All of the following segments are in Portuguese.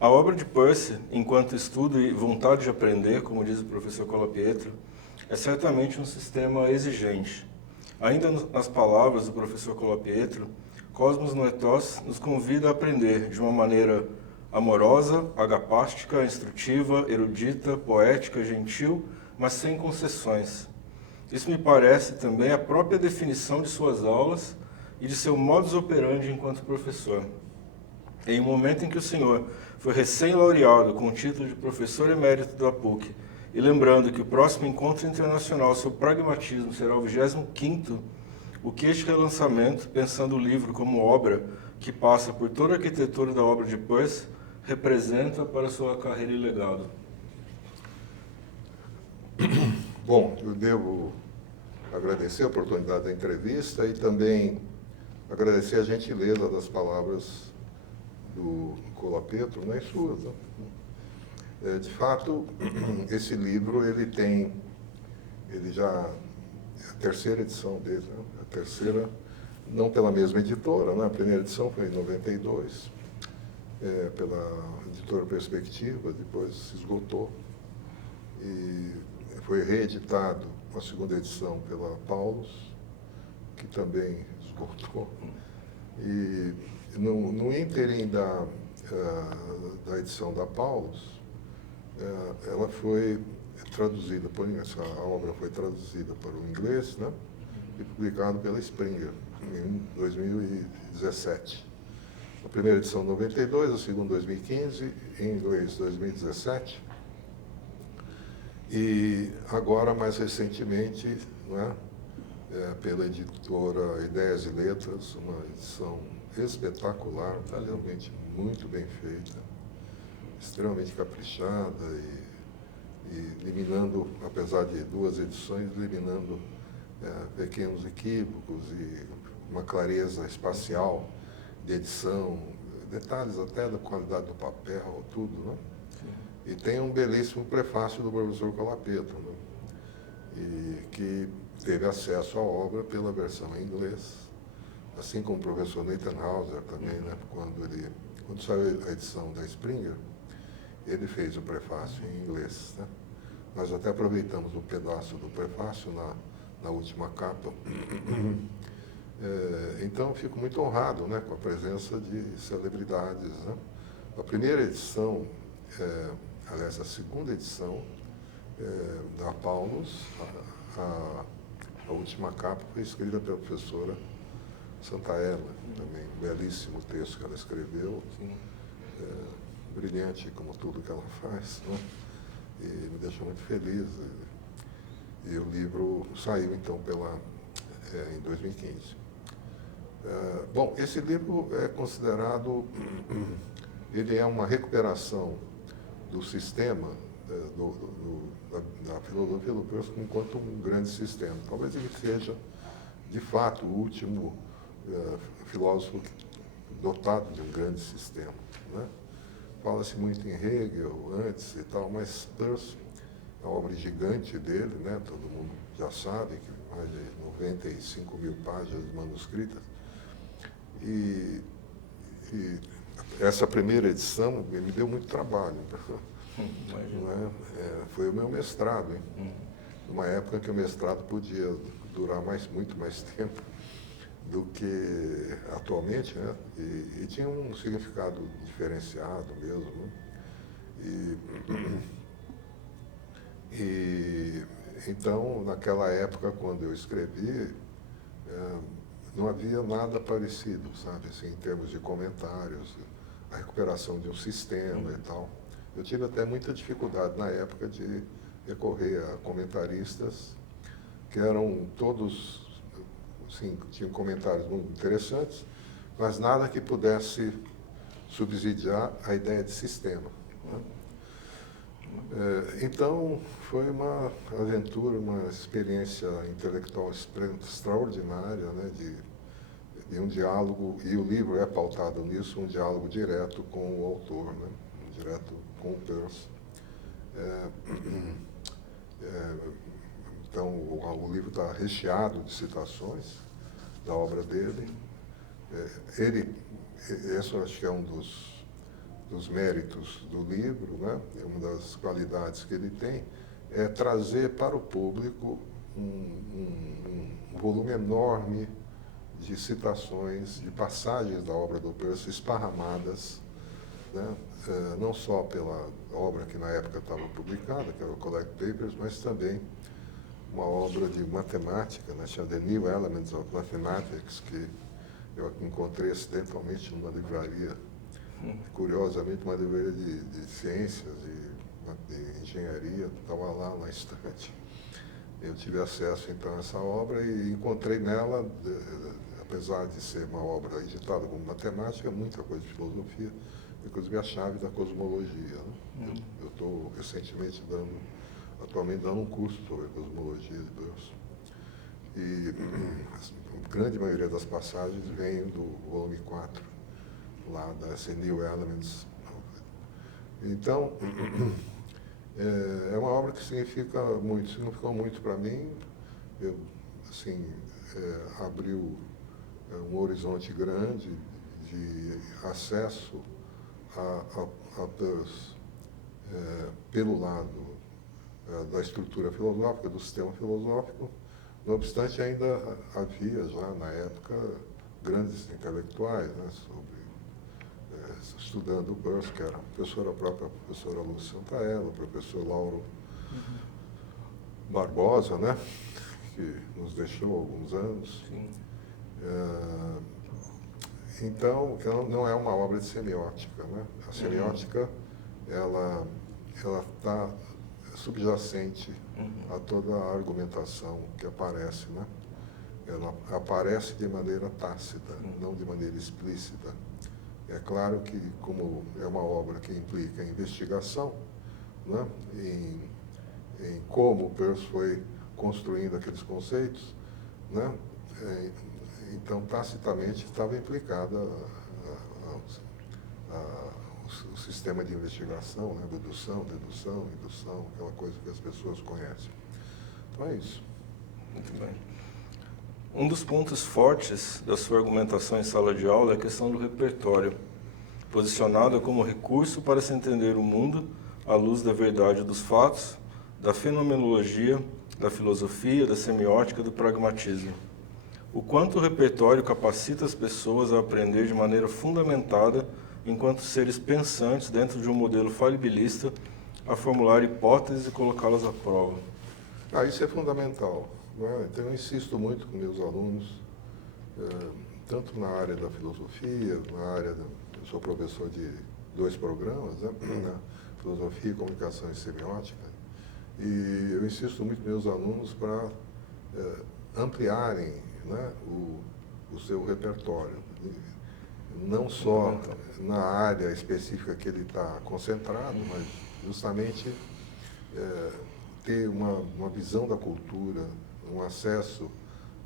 A obra de Peirce, enquanto estudo e vontade de aprender, como diz o professor Colapietro, é certamente um sistema exigente. Ainda nas palavras do professor Colapietro, Cosmos Noetos nos convida a aprender de uma maneira amorosa, agapástica, instrutiva, erudita, poética, gentil, mas sem concessões. Isso me parece também a própria definição de suas aulas e de seu modus operandi enquanto professor. Em um momento em que o senhor foi recém-laureado com o título de professor emérito da PUC, e lembrando que o próximo encontro internacional sobre pragmatismo será o 25º, o que este relançamento, pensando o livro como obra que passa por toda a arquitetura da obra de Peirce, representa para sua carreira e legado? Bom, eu devo agradecer a oportunidade da entrevista e também agradecer a gentileza das palavras do Colapietro, né, e suas. Né? De fato, esse livro, ele já é a terceira edição dele, né? A terceira, não pela mesma editora, né? A primeira edição foi em 92, pela editora Perspectiva, depois se esgotou, e foi reeditado a segunda edição pela Paulus, que também esgotou. E no ínterim da edição da Paulus, ela foi traduzida, a obra foi traduzida para o inglês, né, e publicada pela Springer em 2017. A primeira edição em 92, a segunda em 2015, em inglês 2017. E agora, mais recentemente, né, pela editora Ideias e Letras, uma edição espetacular, realmente muito bem feita, extremamente caprichada e eliminando, apesar de duas edições, eliminando pequenos equívocos e uma clareza espacial de edição, detalhes até da qualidade do papel, tudo, né? E tem um belíssimo prefácio do professor Colapietro, né? E que teve acesso à obra pela versão em inglês, assim como o professor Nathan Hauser também, né? Quando saiu a edição da Springer, ele fez o prefácio em inglês, né? Nós até aproveitamos um pedaço do prefácio na última capa. Então, fico muito honrado, né, com a presença de celebridades, né? A primeira edição, aliás, a segunda edição da Paulus, a última capa foi escrita pela professora Santaella, também um belíssimo texto que ela escreveu, brilhante como tudo que ela faz, né? E me deixou muito feliz. E o livro saiu, então, em 2015. Bom, esse livro é considerado, ele é uma recuperação do sistema da filosofia do Peirce enquanto um grande sistema. Talvez ele seja, de fato, o último filósofo dotado de um grande sistema, né? Fala-se muito em Hegel antes e tal, mas Peirce, a obra gigante dele, né? Todo mundo já sabe que mais de 95 mil páginas manuscritas. E essa primeira edição me deu muito trabalho. Né? Foi o meu mestrado, hein? Numa época que o mestrado podia durar muito mais tempo do que atualmente, né? E tinha um significado diferenciado mesmo, né? Então, naquela época, quando eu escrevi, não havia nada parecido, sabe, assim, em termos de comentários, a recuperação de um sistema e tal. Eu tive até muita dificuldade na época de recorrer a comentaristas que eram todos, assim, tinham comentários muito interessantes, mas nada que pudesse subsidiar a ideia de sistema, né? Então, foi uma aventura, uma experiência intelectual extraordinária, né, de um diálogo, e o livro é pautado nisso, um diálogo direto com o autor, né, direto com o Peirce. Então, o livro está recheado de citações da obra dele. Esse eu acho que é um dos méritos do livro, né, uma das qualidades que ele tem, é trazer para o público um volume enorme de citações, de passagens da obra do Peirce esparramadas, né, não só pela obra que na época estava publicada, que era o Collect Papers, mas também uma obra de matemática, né, chamada The New Elements of Mathematics, que eu encontrei acidentalmente numa livraria, curiosamente uma livraria de ciências e de engenharia, estava lá na estante. Eu tive acesso então a essa obra e encontrei nela, apesar de ser uma obra editada como matemática, muita coisa de filosofia, inclusive a chave da cosmologia. Né? Eu estou recentemente atualmente dando um curso sobre cosmologia de Peirce. E a grande maioria das passagens vem do volume 4, lá da New Elements. Então, é uma obra que significou muito para mim. Eu, assim, abriu um horizonte grande de acesso a Peirce pelo lado da estrutura filosófica, do sistema filosófico. Não obstante, ainda havia já na época grandes intelectuais, né, estudando o Peirce, que era a própria professora Lúcia Santaella, o professor Lauro Barbosa, né, que nos deixou há alguns anos. Então, não é uma obra de semiótica, né? A semiótica, ela está subjacente a toda a argumentação que aparece, né? Ela aparece de maneira tácita, não de maneira explícita. É claro que, como é uma obra que implica investigação, né, em como o Peirce foi construindo aqueles conceitos, né, então, tacitamente, estava implicada o sistema de investigação, né, dedução, indução, aquela coisa que as pessoas conhecem. Então, é isso. Muito bem. Um dos pontos fortes da sua argumentação em sala de aula é a questão do repertório, posicionada como recurso para se entender o mundo à luz da verdade dos fatos, da fenomenologia, da filosofia, da semiótica e do pragmatismo. O quanto o repertório capacita as pessoas a aprender de maneira fundamentada, enquanto seres pensantes dentro de um modelo falibilista, a formular hipóteses e colocá-las à prova. Isso é fundamental. Né? Então, eu insisto muito com meus alunos, tanto na área da filosofia, eu sou professor de 2 programas, né? Na filosofia, comunicação e semiótica, e eu insisto muito com meus alunos para ampliarem, né, o seu repertório, não só na área específica que ele está concentrado, mas justamente ter uma visão da cultura, um acesso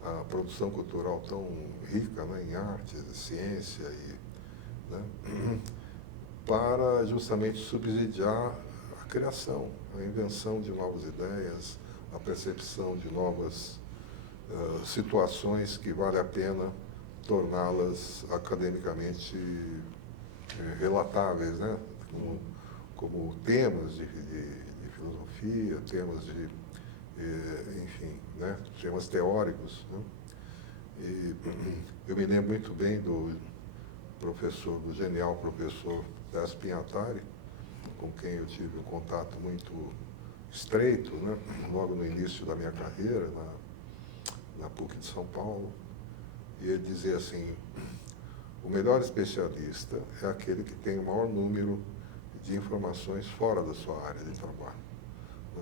à produção cultural tão rica, né, em artes, ciência, né, para justamente subsidiar a criação, a invenção de novas ideias, a percepção de novas situações que vale a pena torná-las academicamente relatáveis, né? Como temas de filosofia, temas enfim, né? Temas teóricos. Né? E eu me lembro muito bem do genial professor Décio Pinhatari, com quem eu tive um contato muito estreito, né? Logo no início da minha carreira, na PUC de São Paulo, e ele dizia assim: o melhor especialista é aquele que tem o maior número de informações fora da sua área de trabalho.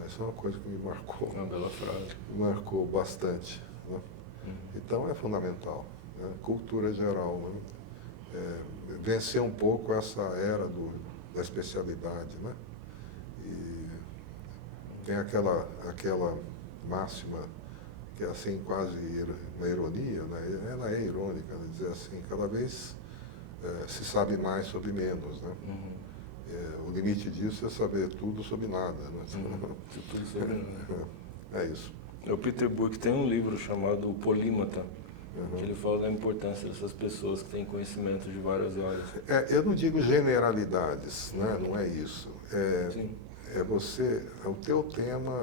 Essa é uma coisa que me marcou. Uma bela frase. Me marcou bastante. Né? Então, é fundamental. Né? Cultura geral. Né? Vencer um pouco essa era da especialidade. Né? E tem aquela máxima que é assim quase uma ironia, né? Ela é irônica, né? Dizer assim, cada vez se sabe mais sobre menos, né? O limite disso é saber tudo sobre nada, né? Tudo sobre nada. É isso. O Peter Brook tem um livro chamado O Polímata, que ele fala da importância dessas pessoas que têm conhecimento de várias áreas. Eu não digo generalidades, né? Não é isso. Sim. O teu tema,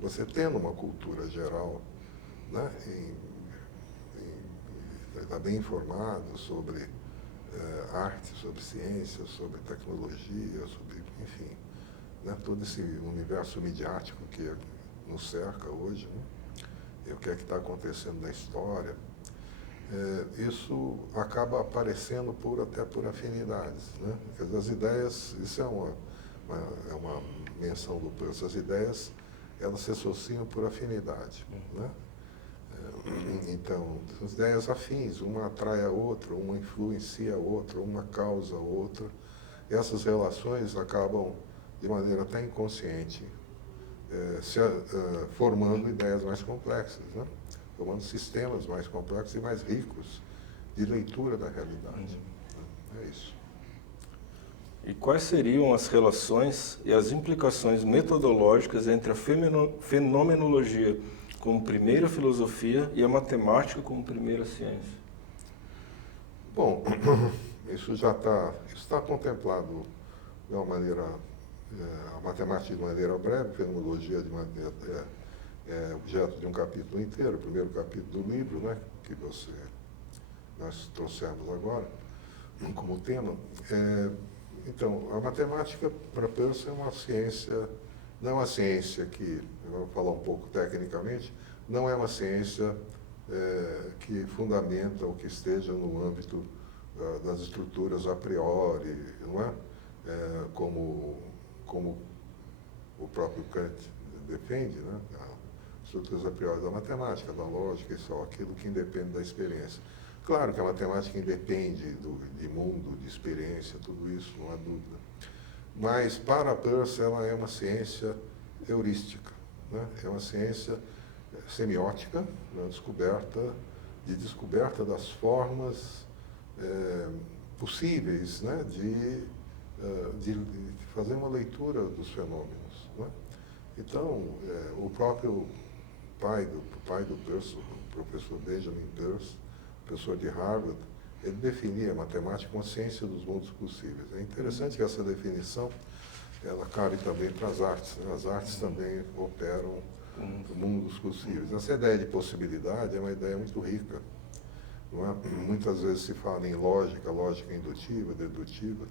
você tendo uma cultura geral, né? Está bem informado sobre arte, sobre ciência, sobre tecnologia, sobre, enfim, né? Todo esse universo midiático que nos cerca hoje, né? E o que é que está acontecendo na história. Isso acaba aparecendo até por afinidades, né? Quer dizer, as ideias, isso é uma menção do Peirce, as ideias, elas se associam por afinidade, né? Então, as ideias afins, uma atrai a outra, uma influencia a outra, uma causa a outra. Essas relações acabam, de maneira até inconsciente, formando ideias mais complexas, né? Formando sistemas mais complexos e mais ricos de leitura da realidade. É isso. E quais seriam as relações e as implicações metodológicas entre a fenomenologia como primeira filosofia e a matemática como primeira ciência? Bom, isso está contemplado de uma maneira, a matemática de maneira breve, a fenomenologia de maneira, é objeto de um capítulo inteiro, o primeiro capítulo do livro, né, que nós trouxemos agora como tema. Então, a matemática, para Peirce, é uma ciência, não é uma ciência que, eu vou falar um pouco tecnicamente, não é uma ciência que fundamenta ou que esteja no âmbito das estruturas a priori, não é? Como o próprio Kant defende, né? Estruturas a priori da matemática, da lógica e só aquilo que independe da experiência. Claro que a matemática independe de mundo, de experiência, tudo isso, não há dúvida. Mas, para Peirce, ela é uma ciência heurística, né? É uma ciência semiótica, né? Descoberta das formas possíveis, né? de fazer uma leitura dos fenômenos, né? Então, o próprio pai do Peirce, o professor Benjamin Peirce, professor de Harvard, ele definia a matemática como a ciência dos mundos possíveis. É interessante que essa definição, ela cabe também para as artes, né? As artes também operam no mundo dos possíveis. Essa ideia de possibilidade é uma ideia muito rica, não é? Muitas vezes se fala em lógica indutiva, dedutiva,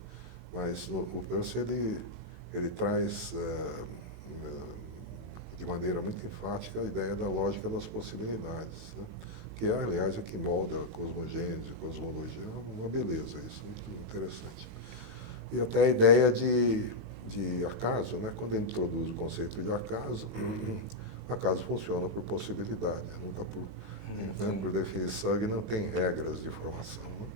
mas o Peirce, ele traz de maneira muito enfática a ideia da lógica das possibilidades, né? Que é, aliás, o que molda a cosmogênese, a cosmologia, é uma beleza, isso é muito interessante. E até a ideia de acaso, né? Quando ele introduz o conceito de acaso funciona por possibilidade, nunca por definição, ele não tem regras de formação, né?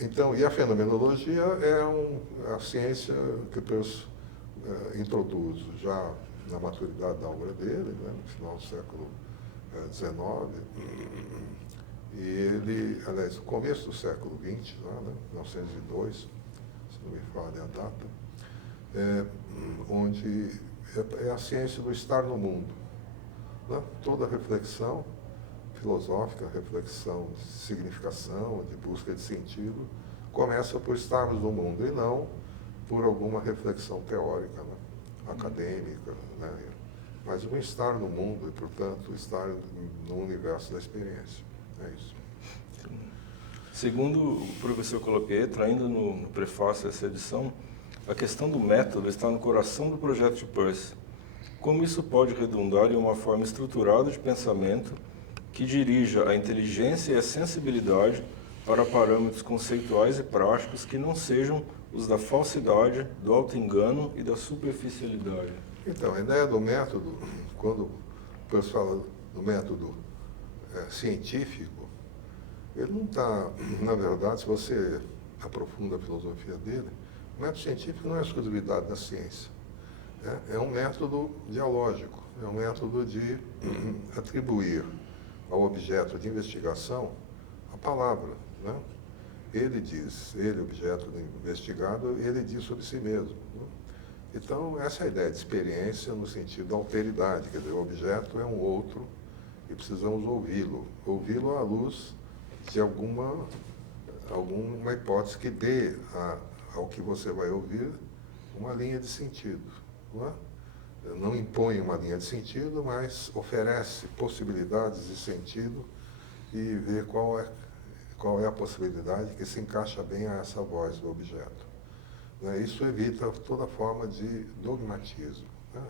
Então, e a fenomenologia é a ciência que Peirce introduz já na maturidade da obra dele, né? No final do século XIX, e ele, aliás, no começo do século XX, lá, né, 1902, se não me falha a data, onde é a ciência do estar no mundo, né? Toda reflexão filosófica, reflexão de significação, de busca de sentido, começa por estarmos no mundo e não por alguma reflexão teórica, né? Acadêmica, né? Mas um estar no mundo e, portanto, estar no universo da experiência. É isso. Segundo o professor Colapietra, ainda no prefácio dessa edição, a questão do método está no coração do projeto de Peirce. Como isso pode redundar em uma forma estruturada de pensamento que dirija a inteligência e a sensibilidade para parâmetros conceituais e práticos que não sejam os da falsidade, do auto-engano e da superficialidade? Então, a ideia do método, quando o Peirce fala do método científico, ele não está, na verdade, se você aprofunda a filosofia dele, o método científico não é exclusividade da ciência. É um método dialógico, é um método de atribuir ao objeto de investigação a palavra, né? Ele, objeto investigado, ele diz sobre si mesmo, né? Então, essa é a ideia de experiência no sentido da alteridade, quer dizer, o objeto é um outro e precisamos ouvi-lo à luz de alguma hipótese que dê ao que você vai ouvir uma linha de sentido. Não é? Não impõe uma linha de sentido, mas oferece possibilidades de sentido e vê qual é a possibilidade que se encaixa bem a essa voz do objeto. Né? Isso evita toda forma de dogmatismo, né?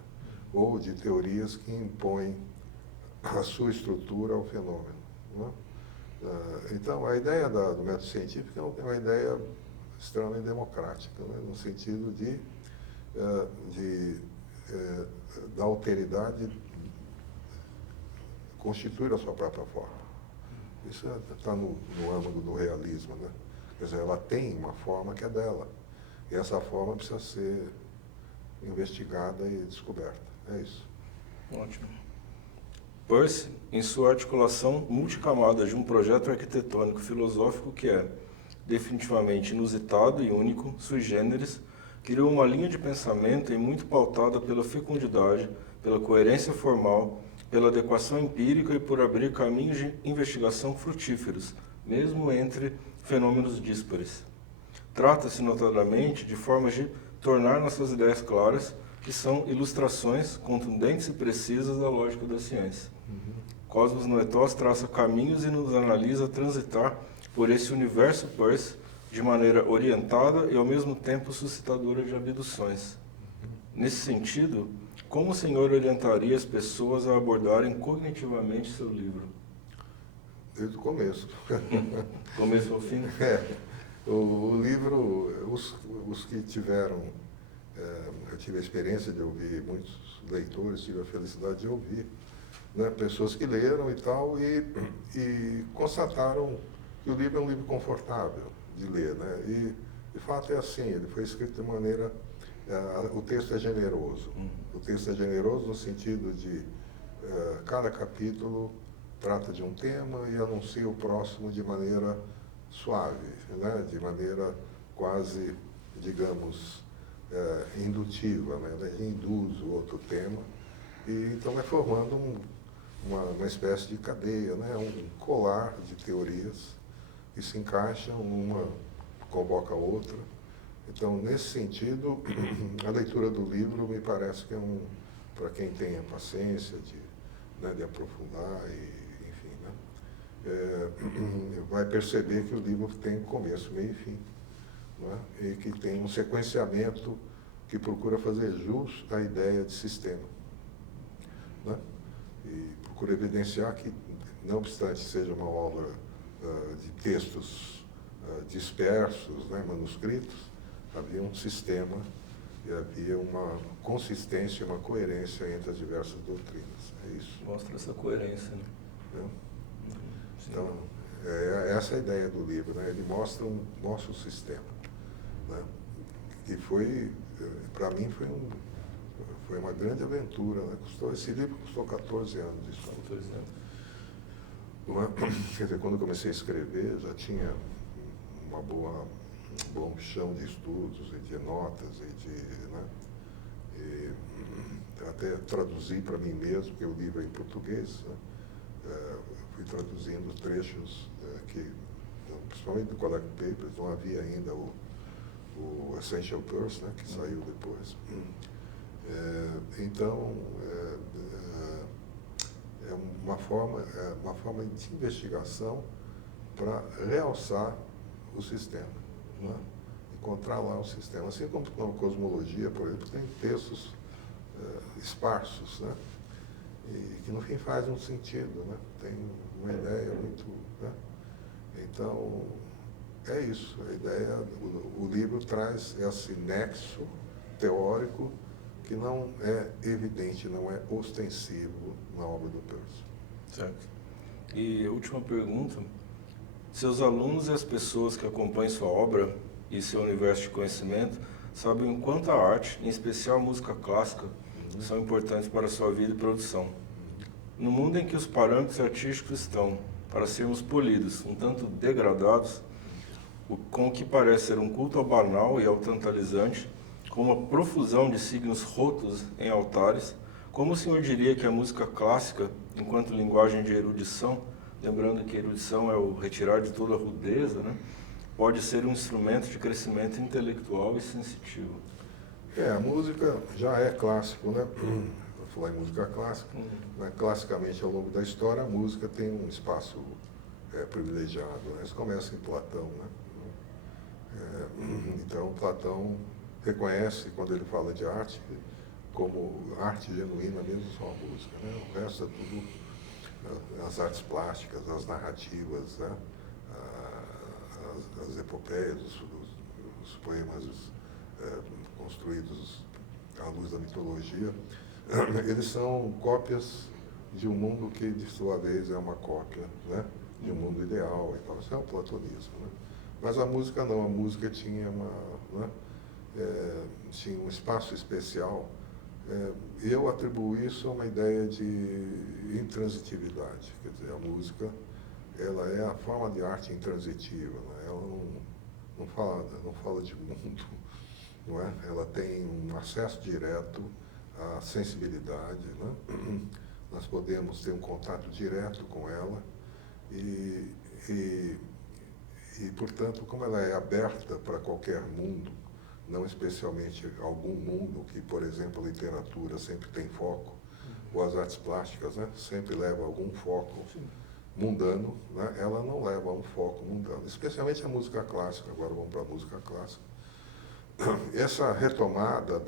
Ou de teorias que impõem a sua estrutura ao fenômeno. Né? Então, a ideia do método científico é uma ideia extremamente democrática, né? No sentido da alteridade constituir a sua própria forma. Isso está no âmago do realismo, né? Quer dizer, ela tem uma forma que é dela, e essa forma precisa ser investigada e descoberta. É isso. Ótimo. Peirce, em sua articulação multicamada de um projeto arquitetônico filosófico que é definitivamente inusitado e único, sui generis, criou uma linha de pensamento e muito pautada pela fecundidade, pela coerência formal, pela adequação empírica e por abrir caminhos de investigação frutíferos, mesmo entre fenômenos díspares. Trata-se, notadamente, de formas de tornar nossas ideias claras, que são ilustrações contundentes e precisas da lógica da ciência. Cosmos Noetos traça caminhos e nos analisa transitar por esse universo Peirce de maneira orientada e ao mesmo tempo suscitadora de abduções. Nesse sentido, como o senhor orientaria as pessoas a abordarem cognitivamente seu livro? Desde o começo. Começo ao fim? O livro, os que tiveram, eu tive a experiência de ouvir muitos leitores, tive a felicidade de ouvir, né, pessoas que leram e tal, e constataram que o livro é um livro confortável de ler, né? E, de fato, é assim, ele foi escrito de maneira... o texto é generoso. O texto é generoso no sentido de cada capítulo trata de um tema e anuncia o próximo de maneira suave, né? De maneira quase, digamos, indutiva, né? Ele induz o outro tema e então vai formando uma espécie de cadeia, né? Um colar de teorias que se encaixam, uma convoca a outra. Então, nesse sentido, a leitura do livro me parece que é para quem tem a paciência de aprofundar, enfim, né? Vai perceber que o livro tem começo, meio e fim, né? E que tem um sequenciamento que procura fazer jus à ideia de sistema, né? E procura evidenciar que, não obstante seja uma obra de textos dispersos, né, manuscritos, havia um sistema e havia uma consistência, uma coerência entre as diversas doutrinas. É isso. Mostra essa coerência, né? Então, essa é a ideia do livro, né? Ele mostra o sistema, né? Que foi, para mim, foi uma grande aventura, né? Esse livro custou 14 anos. Isso. 14 anos. Quer dizer, quando eu comecei a escrever, já tinha um bom chão de estudos e de notas né? E até traduzi para mim mesmo, porque o livro é em português, né? Fui traduzindo trechos que, principalmente do Collect Papers, não havia ainda o Essential Peirce, né? Que saiu depois. Então, é uma forma de investigação para realçar o sistema, né? Encontrar lá o sistema. Assim como na cosmologia, por exemplo, tem textos esparsos, né? E que no fim faz um sentido, né? Tem uma ideia muito... Né? Então, é isso. A ideia, o livro traz esse nexo teórico que não é evidente, não é ostensivo na obra do Peirce. Certo. E última pergunta. Seus alunos e as pessoas que acompanham sua obra e seu universo de conhecimento sabem o quanto a arte, em especial a música clássica, são importantes para a sua vida e produção. No mundo em que os parâmetros artísticos estão, para sermos polidos, um tanto degradados, com o que parece ser um culto ao banal e ao tantalizante, com uma profusão de signos rotos em altares, Como o senhor diria que a música clássica, enquanto linguagem de erudição, lembrando que erudição é o retirar de toda a rudeza, né, pode ser um instrumento de crescimento intelectual e sensitivo? A música já é clássico, né? Vou falar em música clássica. Né? Classicamente, ao longo da história, a música tem um espaço privilegiado. Né? Isso começa em Platão, né? Então, Platão reconhece, quando ele fala de arte, como arte genuína mesmo só a música. Né? O resto é tudo as artes plásticas, as narrativas, né? As epopeias, os poemas construídos à luz da mitologia, eles são cópias de um mundo que, de sua vez, é uma cópia, né? De um mundo ideal. Então, isso é o platonismo. Né? Mas a música não, a música tinha, né? Tinha um espaço especial. Eu atribuo isso a uma ideia de intransitividade. Quer dizer, a música, ela é a forma de arte intransitiva. Né? Ela não fala de mundo, não é? Ela tem um acesso direto à sensibilidade. Né? Nós podemos ter um contato direto com ela e, portanto, como ela é aberta para qualquer mundo, não especialmente algum mundo, que, por exemplo, a literatura sempre tem foco, ou as artes plásticas, né, sempre levam algum foco mundano, né, ela não leva a um foco mundano, especialmente a música clássica. Agora vamos para a música clássica. Essa retomada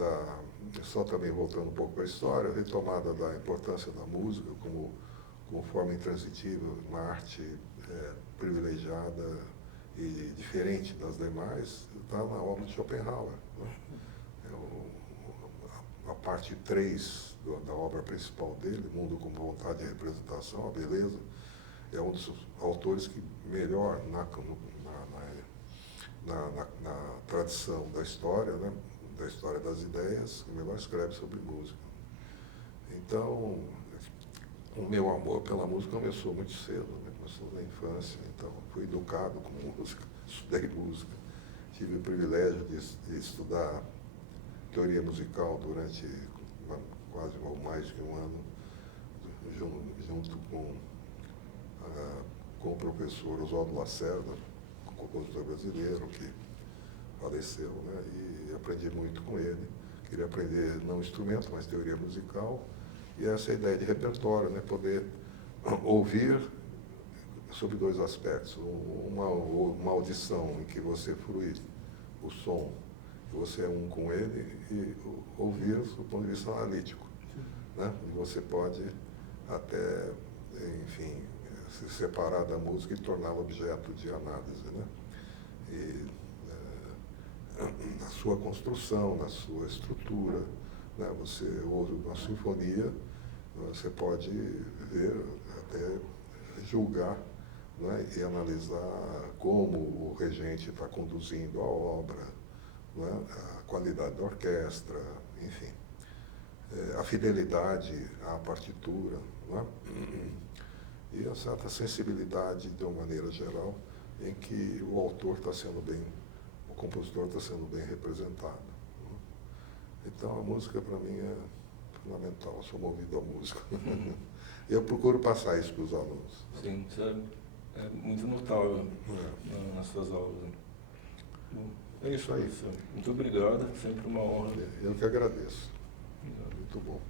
só também voltando um pouco para a história, a retomada da importância da música como forma intransitiva, uma arte privilegiada e diferente das demais, está na obra de Schopenhauer. Né? A parte 3 da obra principal dele, Mundo como Vontade e Representação, a Beleza, é um dos autores que melhor, na tradição da história, né? Da história das ideias, que melhor escreve sobre música. Então, o meu amor pela música começou muito cedo, né? Começou na infância. Então, fui educado com música, estudei música, tive o privilégio de estudar teoria musical durante quase ou mais de um ano, junto com o professor Oswaldo Lacerda, um compositor brasileiro que faleceu, né? E aprendi muito com ele. Queria aprender não instrumento, mas teoria musical, e essa ideia de repertório, né? Poder ouvir sobre dois aspectos. Uma audição em que você frui o som, que você é um com ele, e ouvir do ponto de vista analítico. Né? E você pode até, enfim, se separar da música e torná-la objeto de análise. Né? E na sua construção, na sua estrutura, né? Você ouve uma sinfonia, você pode ver, até julgar, né? E analisar como o regente está conduzindo a obra, né? A qualidade da orquestra, enfim, a fidelidade à partitura, né? E a certa sensibilidade, de uma maneira geral, em que o autor está sendo bem, o compositor está sendo bem representado. Né? Então a música para mim é fundamental, eu sou movido à música. Eu procuro passar isso para os alunos. Sim, isso é muito notável nas suas aulas. Bom, é isso aí, professor. Muito obrigado, sempre uma honra. Eu que agradeço. Obrigado. Muito bom.